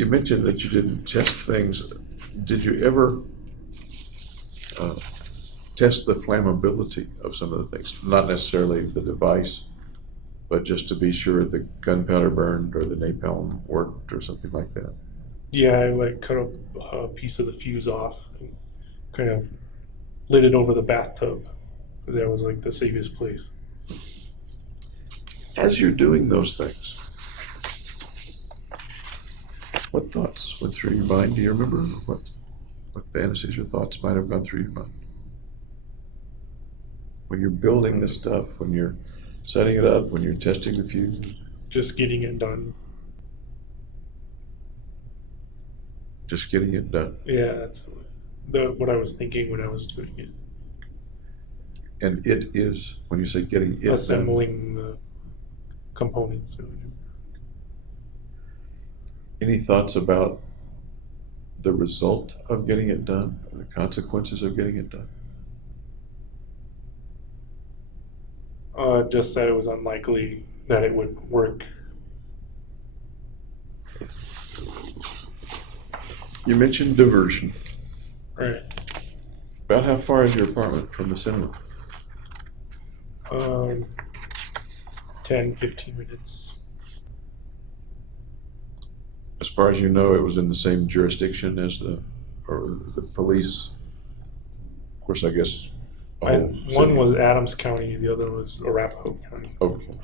You mentioned that you didn't test things. Did you ever test the flammability of some of the things? Not necessarily the device, but just to be sure the gunpowder burned or the napalm worked or something like that. Yeah, I like cut a piece of the fuse off and kind of lit it over the bathtub. That was like the safest place. As you're doing those things, what thoughts went through your mind? Do you remember what fantasies or thoughts might have gone through your mind? When you're building this stuff, when you're setting it up, when you're testing the fuse? Just getting it done. Just getting it done. Yeah, that's what I was thinking when I was doing it. And it is, when you say getting it assembling the components. Any thoughts about the result of getting it done, or the consequences of getting it done? Just that it was unlikely that it would work. You mentioned diversion. Right. About how far is your apartment from the cinema? 10, 15 minutes. As far as you know, it was in the same jurisdiction as the police. Of course, I guess. One was Adams County, the other was Arapahoe County. Okay.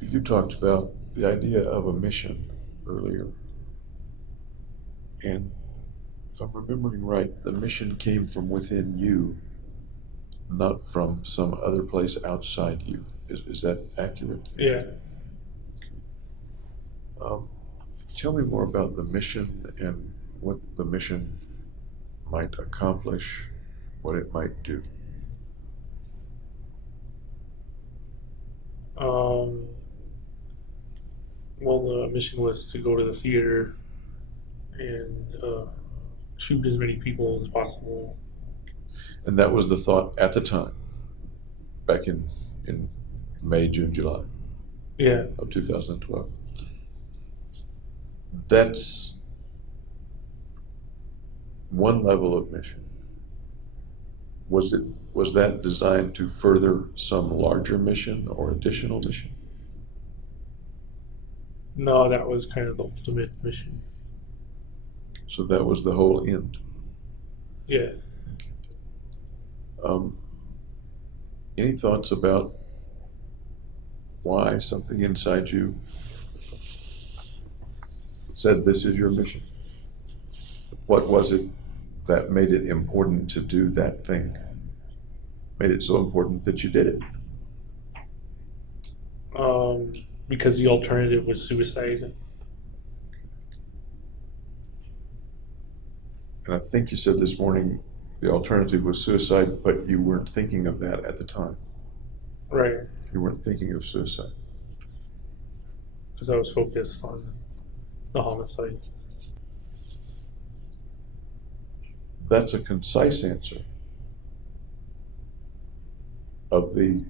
You talked about the idea of a mission earlier. And if I'm remembering right, the mission came from within you, not from some other place outside you. Is that accurate? Yeah. Tell me more about the mission and what the mission might accomplish, what it might do. Well, the mission was to go to the theater and shoot as many people as possible. And that was the thought at the time, back in May, June, July of 2012. That's one level of mission. Was that designed to further some larger mission or additional mission? No, that was kind of the ultimate mission. So that was the whole end. Yeah. Any thoughts about why something inside you said this is your mission? What was it that made it important to do that thing? Made it so important that you did it? Because the alternative was suicide. And I think you said this morning the alternative was suicide, but you weren't thinking of that at the time. Right. You weren't thinking of suicide. Because I was focused on the homicide. That's a concise answer of the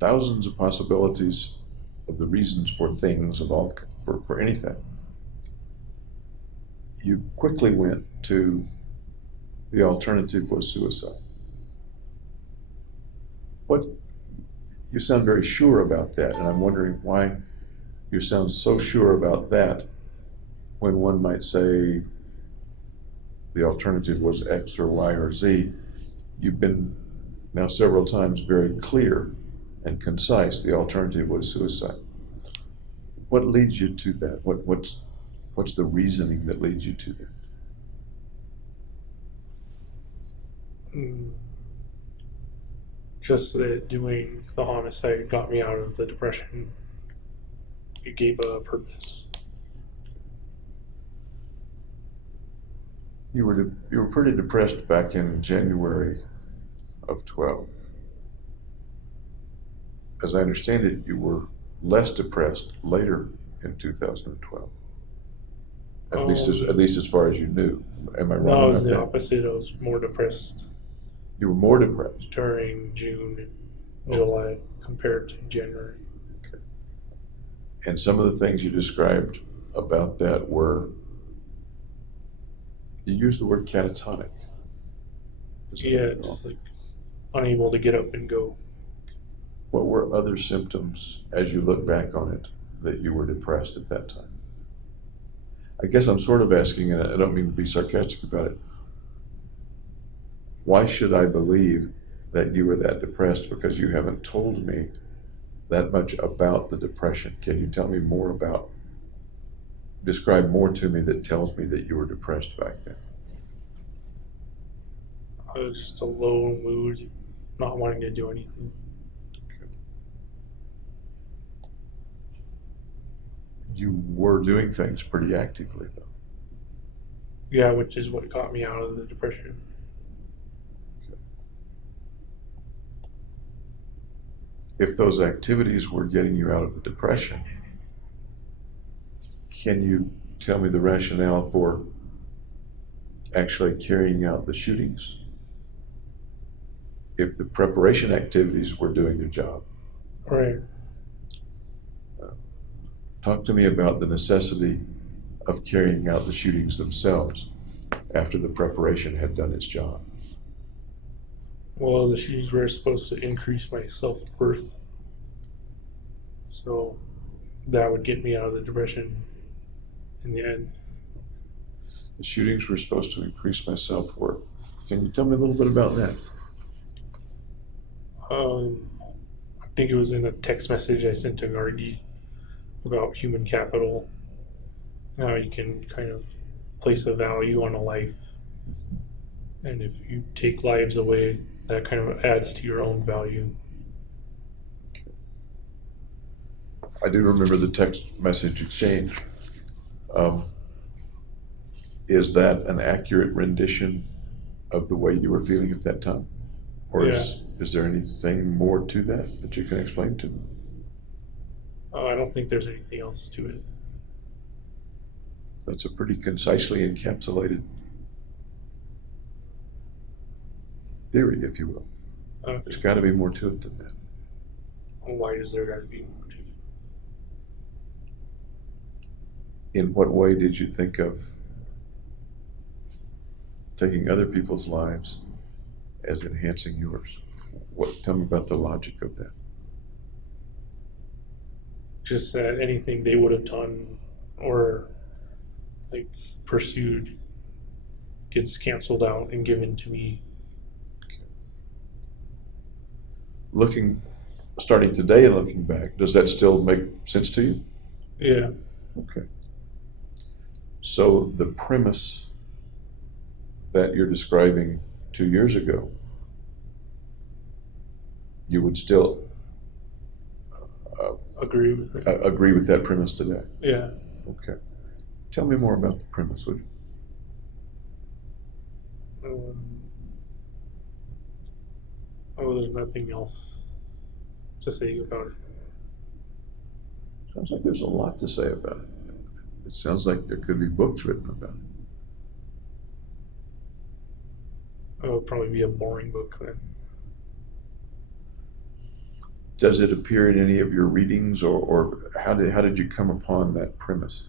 thousands of possibilities of the reasons for things for anything. You quickly went to the alternative was suicide. You sound very sure about that, and I'm wondering why you sound so sure about that when one might say the alternative was X or Y or Z. You've been now several times very clear and concise. The alternative was suicide. What leads you to that? What's the reasoning that leads you to that? Just that doing the homicide got me out of the depression. It gave a purpose. You were pretty depressed back in January of 12. as I understand it, you were less depressed later in 2012. At least as far as you knew. Am I wrong No, it about was the that? opposite. I was more depressed You were more depressed. during June and Oh. July compared to January. And some of the things you described about that were, you used the word catatonic. Is that Yeah, wrong? just like unable to get up and go. What were other symptoms, as you look back on it, that you were depressed at that time? I guess I'm sort of asking, and I don't mean to be sarcastic about it, why should I believe that you were that depressed? Because you haven't told me that much about the depression. Can you tell me more about, describe more to me that tells me that you were depressed back then? I was just a low mood, not wanting to do anything. You were doing things pretty actively, though. Yeah, which is what got me out of the depression. If those activities were getting you out of the depression, can you tell me the rationale for actually carrying out the shootings? If the preparation activities were doing their job. Right. Talk to me about the necessity of carrying out the shootings themselves after the preparation had done its job. Well, the shootings were supposed to increase my self-worth. So that would get me out of the depression in the end. The shootings were supposed to increase my self-worth. Can you tell me a little bit about that? I think it was in a text message I sent to Gargi about human capital. How you can kind of place a value on a life. And if you take lives away, that kind of adds to your own value. I do remember the text message exchange. Is that an accurate rendition of the way you were feeling at that time? Or is there anything more to that you can explain to me? I don't think there's anything else to it. That's a pretty concisely encapsulated theory, if you will. There's got to be more to it than that. Why is there got to be more to it? In what way did you think of taking other people's lives as enhancing yours? Tell me about the logic of that. Just that anything they would have done or like pursued gets canceled out and given to me. Starting today and looking back, does that still make sense to you? Yeah. Okay. So the premise that you're describing 2 years ago, you would still Agree with it. agree with that premise today? Yeah. Okay. Tell me more about the premise, would you? There's nothing else to say about it. Sounds like there's a lot to say about it. It sounds like there could be books written about it. It would probably be a boring book then. Does it appear in any of your readings, or how did you come upon that premise?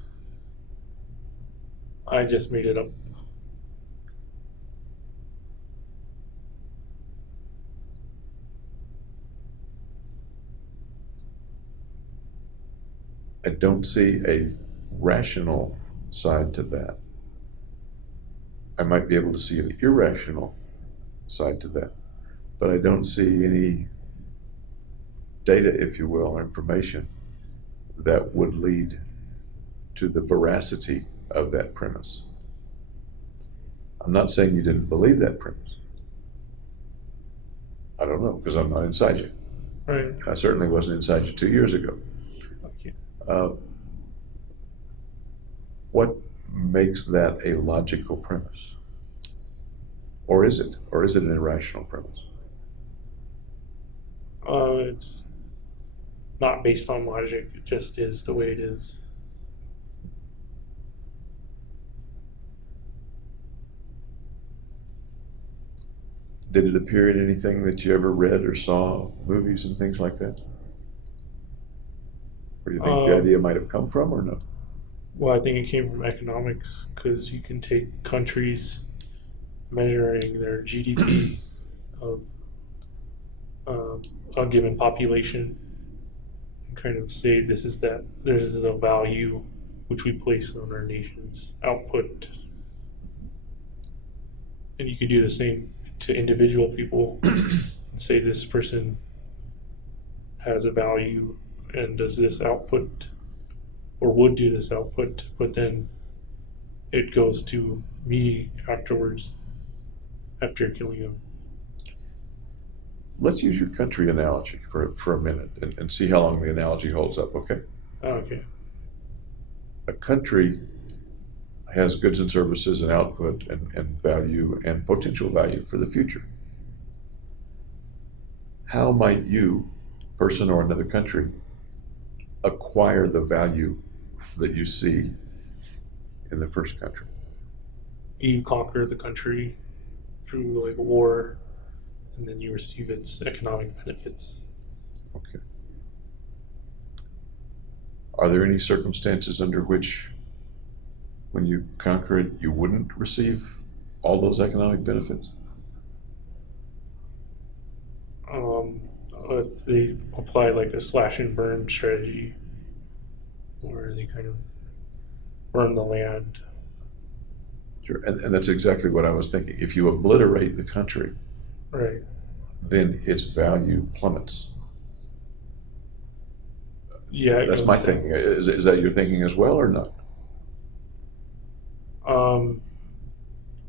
I just made it up. I don't see a rational side to that. I might be able to see an irrational side to that, but I don't see any data, if you will, or information that would lead to the veracity of that premise. I'm not saying you didn't believe that premise. I don't know, because I'm not inside you. Right. I certainly wasn't inside you 2 years ago. Okay. What makes that a logical premise? Or is it? Or is it an irrational premise? It's not based on logic. It just is the way it is. Did it appear in anything that you ever read or saw, movies and things like that? Where do you think the idea might have come from, or no? Well, I think it came from economics because you can take countries measuring their GDP of a given population and kind of say this is a value which we place on our nation's output. And you could do the same to individual people and say this person has a value and does this output or would do this output, but then it goes to me afterwards after killing him. Let's use your country analogy for a minute and see how long the analogy holds up, okay? Okay. A country has goods and services and output and value and potential value for the future. How might you, person or another country, acquire the value that you see in the first country? You conquer the country through like war, and then you receive its economic benefits. Okay. Are there any circumstances under which, when you conquer it, you wouldn't receive all those economic benefits? If they apply like a slash and burn strategy, where they kind of burn the land. Sure, and that's exactly what I was thinking. If you obliterate the country, Right. then its value plummets. Yeah. it That's goes my down. thinking. Is that your thinking as well, or not?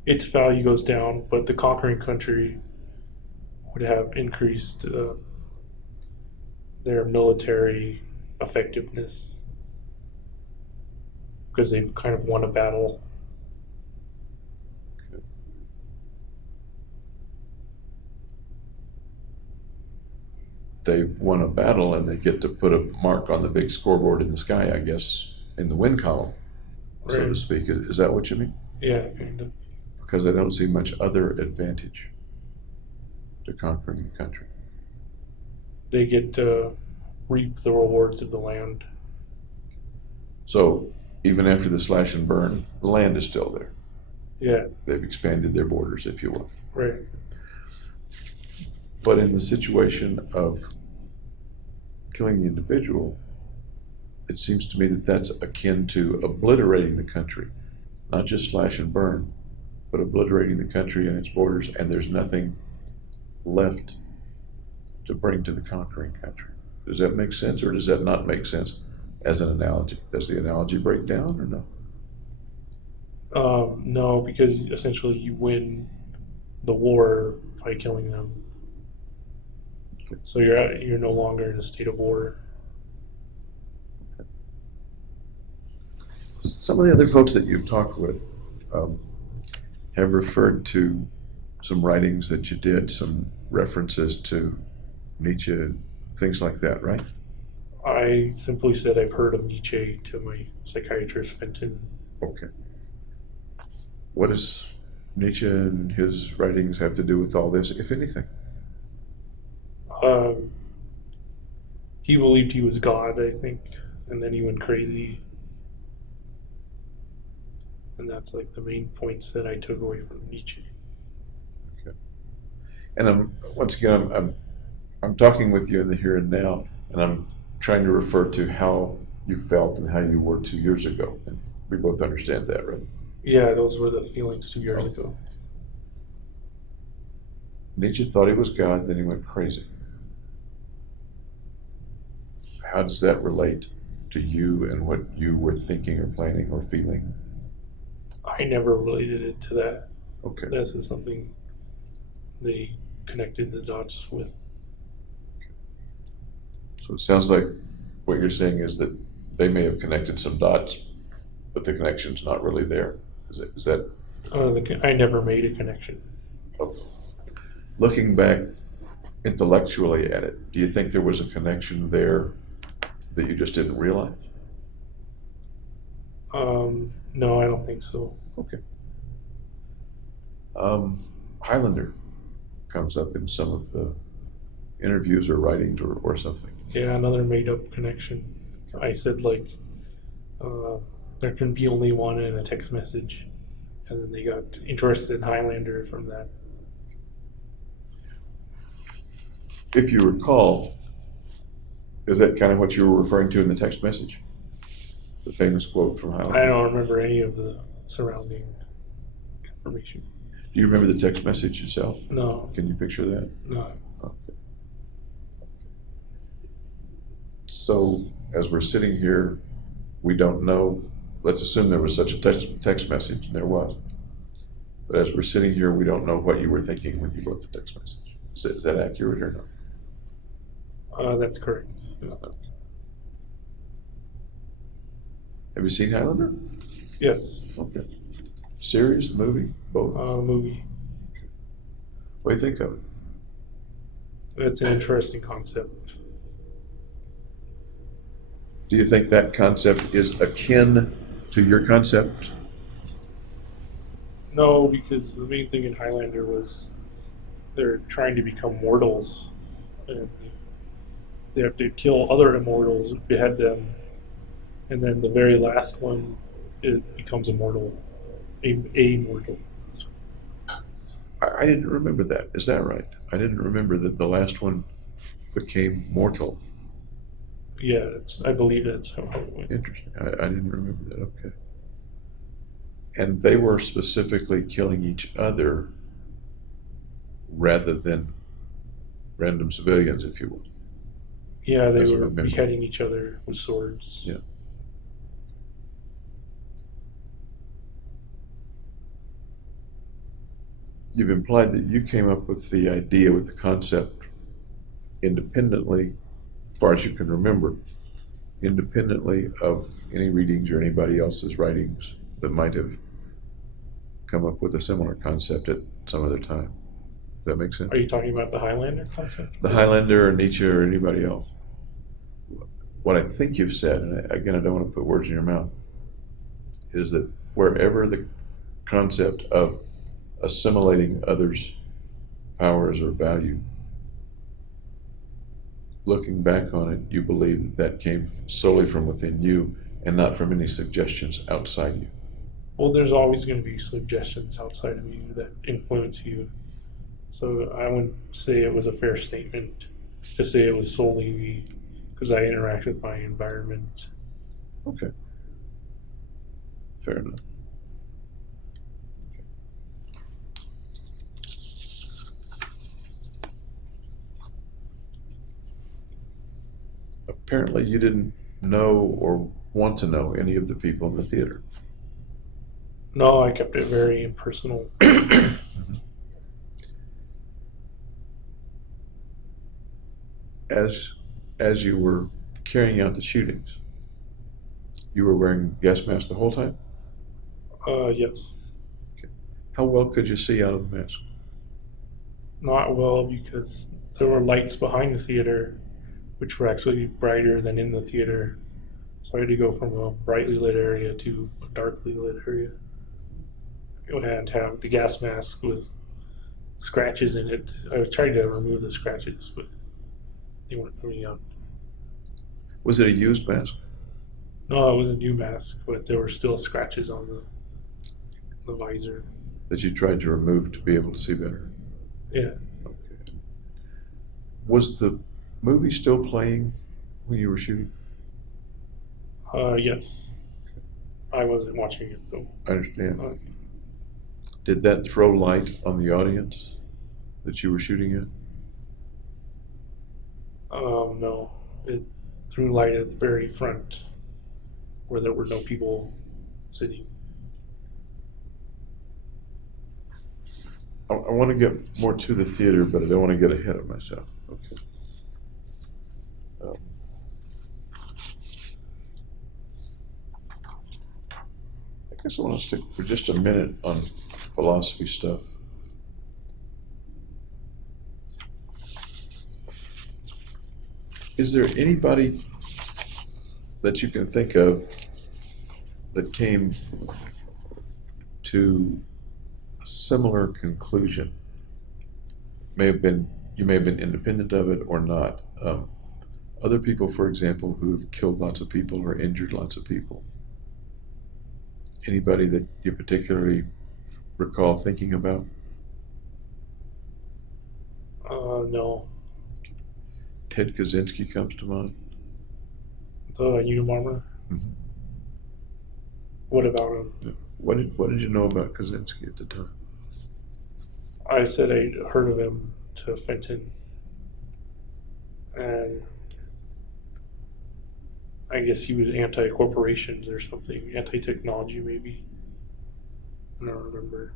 Its value goes down, but the conquering country would have increased their military effectiveness because they've kind of won a battle. They've won a battle and they get to put a mark on the big scoreboard in the sky, I guess, in the win column, so to Right. speak. Is that what you mean? Yeah, kind of. Because I don't see much other advantage to conquering a country. They get to reap the rewards of the land. So even after the slash and burn, the land is still there. Yeah, They've expanded their borders, if you will. right. But in the situation of killing the individual, it seems to me that that's akin to obliterating the country, not just slash and burn, but obliterating the country and its borders, and there's nothing left to bring to the conquering country. Does that make sense, or does that not make sense as an analogy? Does the analogy break down, or no? No, because essentially you win the war by killing them. So you're no longer in a state of war. Some of the other folks that you've talked with have referred to some writings that you did, some references to Nietzsche, things like that, right? I simply said I've heard of Nietzsche to my psychiatrist, Fenton. Okay. What does Nietzsche and his writings have to do with all this, if anything? He believed he was God, I think, and then he went crazy. And that's like the main points that I took away from Nietzsche. Okay. And once again, I'm talking with you in the here and now, and I'm trying to refer to how you felt and how you were 2 years ago. And we both understand that, right? Yeah, those were the feelings 2 years ago. Nietzsche thought he was God, then he went crazy. How does that relate to you and what you were thinking or planning or feeling? I never related it to that. Okay. This is something they connected the dots with. So it sounds like what you're saying is that they may have connected some dots, but the connection's not really there. Is that I never made a connection. looking back intellectually at it, do you think there was a connection there that you just didn't realize? No, I don't think so. Okay. Highlander comes up in some of the interviews or writings or something. Yeah, another made-up connection. I said like there can be only one in a text message, and then they got interested in Highlander from that. If you recall, is that kind of what you were referring to in the text message? The famous quote from Highlander? I don't remember any of the surrounding information. Do you remember the text message itself? No, Can you picture that? no. Okay. So, as we're sitting here, we don't know. Let's assume there was such a text message, and there was. But as we're sitting here, we don't know what you were thinking when you wrote the text message. Is that accurate or not? That's correct. Yeah. Okay. Have you seen Highlander? Yes, Okay. Series, movie, both? movie. What do you think of it? It's an interesting concept. Do you think that concept is akin to your concept? No, because the main thing in Highlander was they're trying to become mortals, and they have to kill other immortals, behead them, and then the very last one, it becomes immortal, a mortal. I didn't remember that. Is that right? I didn't remember that the last one became mortal. Yeah, I believe that's how it went. Interesting. I didn't remember that. Okay. And they were specifically killing each other rather than random civilians, if you will. Yeah, they That's what I were remember. beheading each other with swords. Yeah. You've implied that you came up with the idea, with the concept, independently, as far as you can remember, independently of any readings or anybody else's writings that might have come up with a similar concept at some other time. Does that make sense? Are you talking about the Highlander concept? The Highlander or Nietzsche or anybody else. What I think you've said, and again, I don't want to put words in your mouth, is that wherever the concept of assimilating others' powers or value, looking back on it, you believe that that came solely from within you and not from any suggestions outside you. Well, there's always going to be suggestions outside of you that influence you. So I wouldn't say it was a fair statement to say it was solely me, because I interact with my environment. Okay. Fair enough. Apparently you didn't know or want to know any of the people in the theater. No, I kept it very impersonal. As you were carrying out the shootings, you were wearing gas mask the whole time? Yes. Okay. How well could you see out of the mask? Not well, because there were lights behind the theater, which were actually brighter than in the theater. So I had to go from a brightly lit area to a darkly lit area. I had to have the gas mask with scratches in it. I was trying to remove the scratches, but they weren't coming out. Was it a used mask? No, it was a new mask, but there were still scratches on the visor. That you tried to remove to be able to see better? Yeah. Okay. Was the movie still playing when you were shooting? Yes. I wasn't watching it though. I understand. Did that throw light on the audience that you were shooting at? No, it threw light at the very front where there were no people sitting. I want to get more to the theater, but I don't want to get ahead of myself. Okay. I guess I want to stick for just a minute on philosophy stuff. Is there anybody that you can think of that came to a similar conclusion? You may have been independent of it or not. Other people, for example, who have killed lots of people or injured lots of people. Anybody that you particularly recall thinking about? No. Ted Kaczynski comes to mind. The Unabomber? Mm-hmm. What about him? Yeah. What did you know about Kaczynski at the time? I said I'd heard of him to Fenton. And I guess he was anti-corporations or something. Anti-technology, maybe. I don't remember.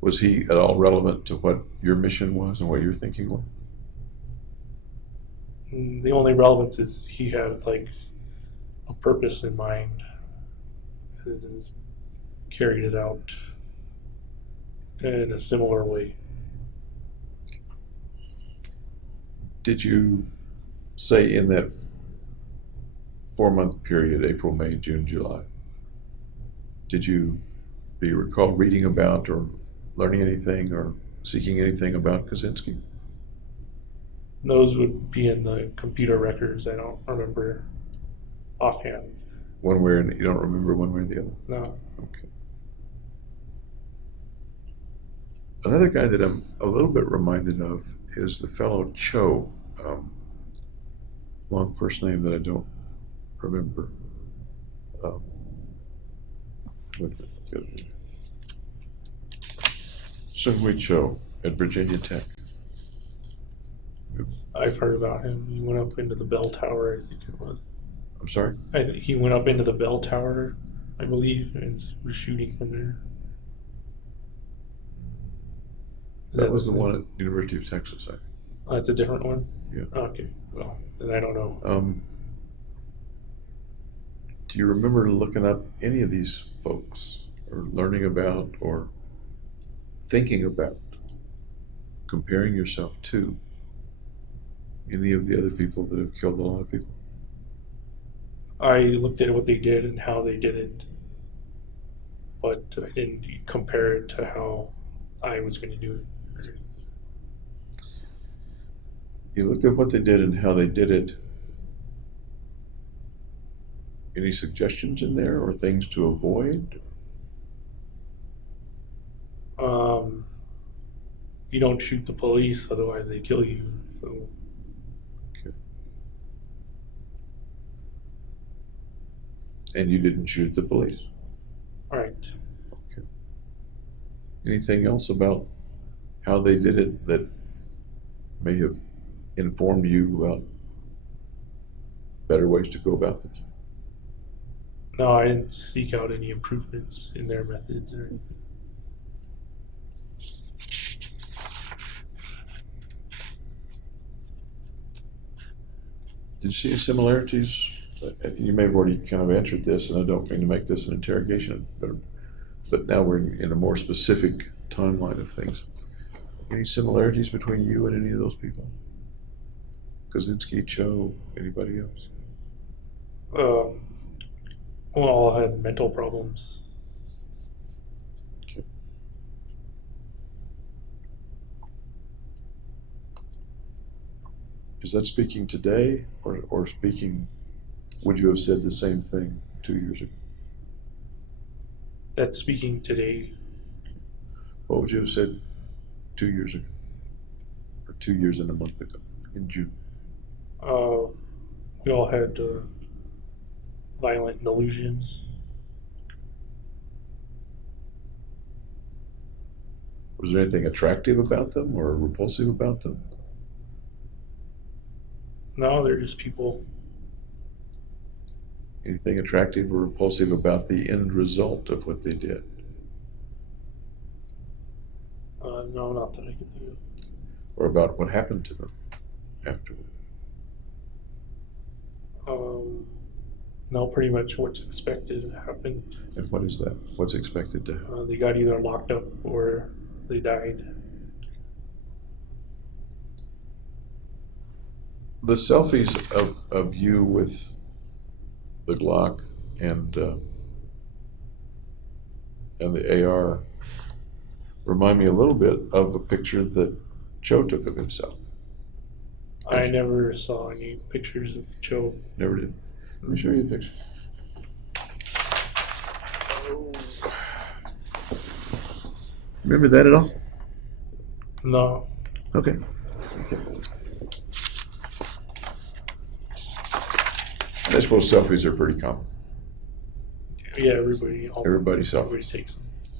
Was he at all relevant to what your mission was and what your thinking was? The only relevance is he had like a purpose in mind. Is carried it out in a similar way. Did you say in that 4-month period, April, May, June, July, do you recall reading about or learning anything or seeking anything about Kaczynski? Those would be in the computer records. I don't remember offhand. One way or you don't remember one way or the other? No. Okay. Another guy that I'm a little bit reminded of is the fellow Cho. Long first name that I don't remember. Seung-Hui Cho at Virginia Tech. I've heard about him. He went up into the bell tower, I think it was. I'm sorry? He went up into the bell tower, I believe, and was shooting from there. That was the one at University of Texas, I think. Oh, that's a different one? Yeah. Okay, well, then I don't know. Do you remember looking up any of these folks or learning about or thinking about comparing yourself to any of the other people that have killed a lot of people? I looked at what they did and how they did it, but I didn't compare it to how I was going to do it. You looked at what they did and how they did it. Any suggestions in there or things to avoid? You don't shoot the police, otherwise they kill you. So. Okay. And you didn't shoot the police? All right. Okay. Anything else about how they did it that may have informed you about better ways to go about this? No, I didn't seek out any improvements in their methods or anything. Did you see any similarities? You may have already kind of answered this, and I don't mean to make this an interrogation, but now we're in a more specific timeline of things. Any similarities between you and any of those people? Kaczynski, Cho, anybody else? All had mental problems. Okay. Is that speaking today, or speaking, would you have said the same thing 2 years ago? That's speaking today. What would you have said 2 years ago? Or 2 years and a month ago, in June? We all had violent delusions. Was there anything attractive about them or repulsive about them? No, they're just people. Anything attractive or repulsive about the end result of what they did? No, not that I can think of. Or about what happened to them afterward? No, pretty much what's expected happened. And what is that? What's expected to happen? They got either locked up or they died. The selfies of you with the Glock and the AR remind me a little bit of a picture that Joe took of himself. I never saw any pictures of Joe. Never did. Let me show you the picture. Remember that at all? No. Okay. I suppose selfies are pretty common. Yeah, everybody Everybody selfies. takes them.